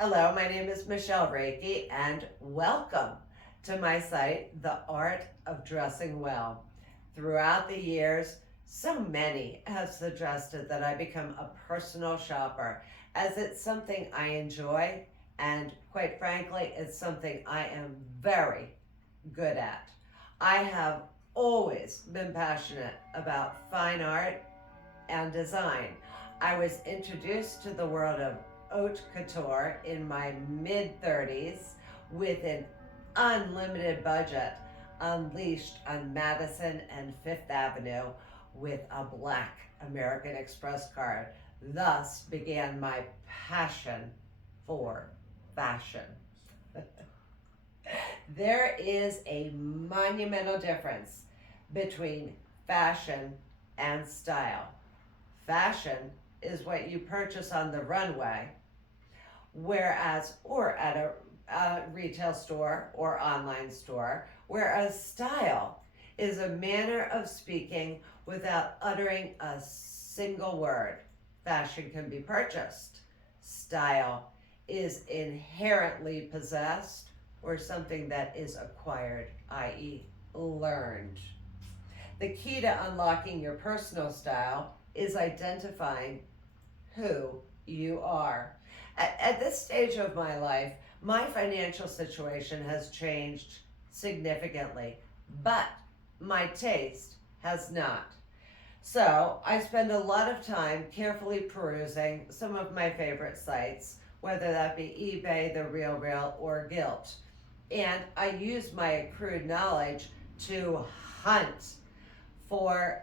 Hello, my name is Michelle Reiki, and welcome to my site, The Art of Dressing Well. Throughout the years, so many have suggested that I become a personal shopper, as it's something I enjoy, and quite frankly, it's something I am very good at. I have always been passionate about fine art and design. I was introduced to the world of haute couture in my mid 30s with an unlimited budget unleashed on Madison and Fifth Avenue with a black American Express card. Thus began my passion for fashion. There is a monumental difference between fashion and style. Fashion is what you purchase on the runway, whereas, or at a retail store or online store, whereas style is a manner of speaking without uttering a single word. Fashion can be purchased. Style is inherently possessed or something that is acquired, i.e., learned. The key to unlocking your personal style is identifying who you are. At this stage of my life, my financial situation has changed significantly, but my taste has not. So I spend a lot of time carefully perusing some of my favorite sites, whether that be eBay, The RealReal, or Gilt. And I use my accrued knowledge to hunt for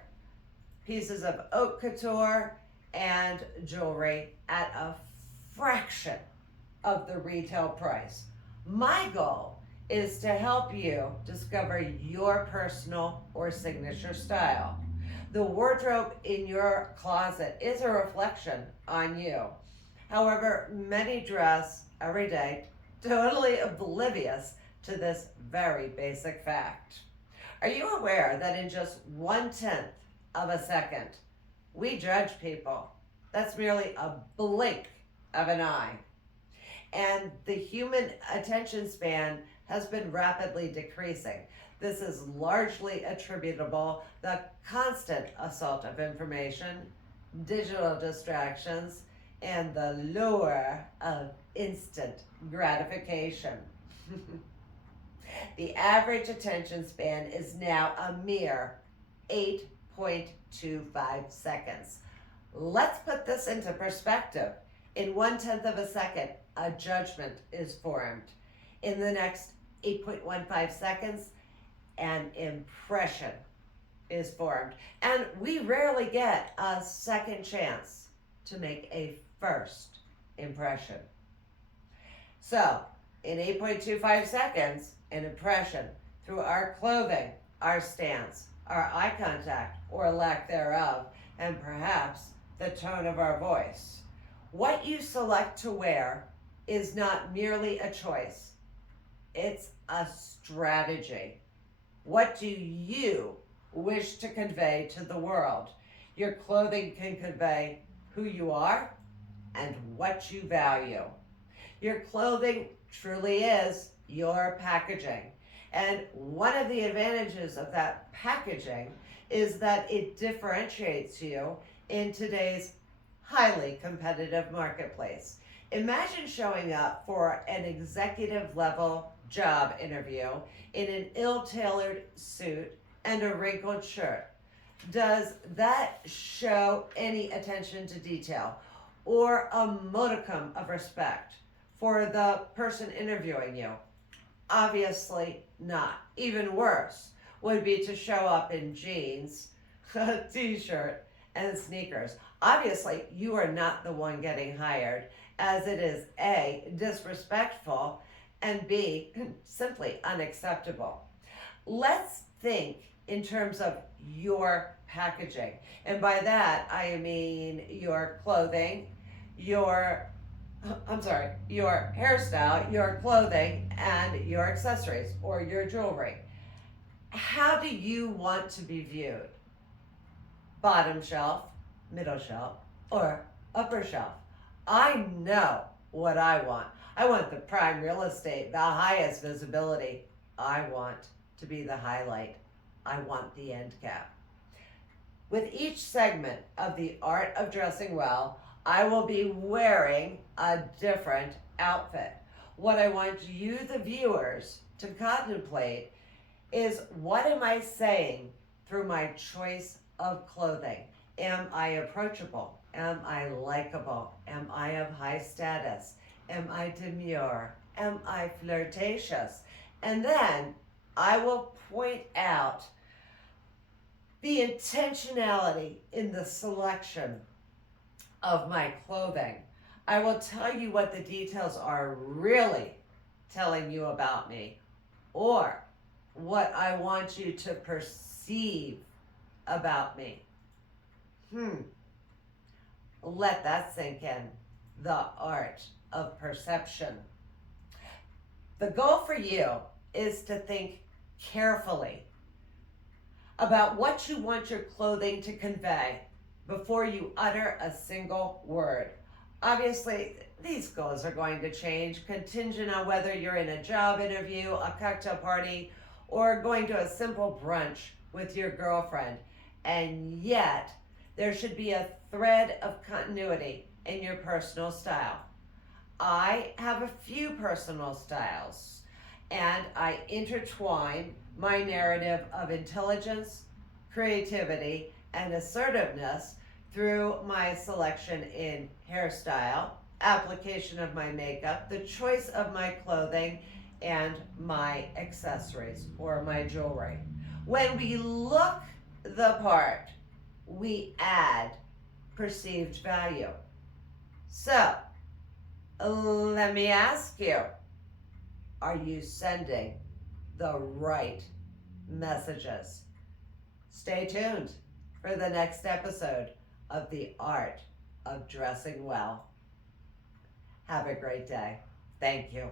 pieces of haute couture and jewelry at a fraction of the retail price. My goal is to help you discover your personal or signature style. The wardrobe in your closet is a reflection on you. However, many dress every day totally oblivious to this very basic fact. Are you aware that in just 1/10 of a second, we judge people? That's merely a blink of an eye. And the human attention span has been rapidly decreasing. This is largely attributable to the constant assault of information, digital distractions, and the lure of instant gratification. The average attention span is now a mere 8.25 seconds. Let's put this into perspective. In 1/10 of a second, a judgment is formed. In the next 8.15 seconds, an impression is formed. And we rarely get a second chance to make a first impression. So, in 8.25 seconds, an impression through our clothing, our stance, our eye contact or lack thereof, and perhaps the tone of our voice. What you select to wear is not merely a choice, it's a strategy. What do you wish to convey to the world? Your clothing can convey who you are and what you value. Your clothing truly is your packaging. And one of the advantages of that packaging is that it differentiates you in today's highly competitive marketplace. Imagine showing up for an executive level job interview in an ill-tailored suit and a wrinkled shirt. Does that show any attention to detail or a modicum of respect for the person interviewing you? Obviously not. Even worse would be to show up in jeans, a t-shirt, and sneakers. Obviously, you are not the one getting hired, as it is A, disrespectful, and B, simply unacceptable. Let's think in terms of your packaging. And by that, I mean your clothing, your your hairstyle, your clothing, and your accessories or your jewelry. How do you want to be viewed? Bottom shelf, middle shelf, or upper shelf? I know what I want. I want the prime real estate, the highest visibility. I want to be the highlight. I want the end cap. With each segment of the art of dressing well, I will be wearing a different outfit. What I want you, the viewers, to contemplate is, what am I saying through my choice of clothing? Am I approachable? Am I likable? Am I of high status? Am I demure? Am I flirtatious? And then I will point out the intentionality in the selection of my clothing. I will tell you what the details are really telling you about me, or what I want you to perceive about me. Let that sink in. The art of perception. The goal for you is to think carefully about what you want your clothing to convey before you utter a single word. Obviously, these goals are going to change, contingent on whether you're in a job interview, a cocktail party, or going to a simple brunch with your girlfriend. And yet, there should be a thread of continuity in your personal style. I have a few personal styles, and I intertwine my narrative of intelligence, creativity, and assertiveness through my selection in hairstyle, application of my makeup, the choice of my clothing, and my accessories or my jewelry. When we look the part, we add perceived value. So, let me ask you, are you sending the right messages? Stay tuned for the next episode of The Art of Dressing Well. Have a great day. Thank you.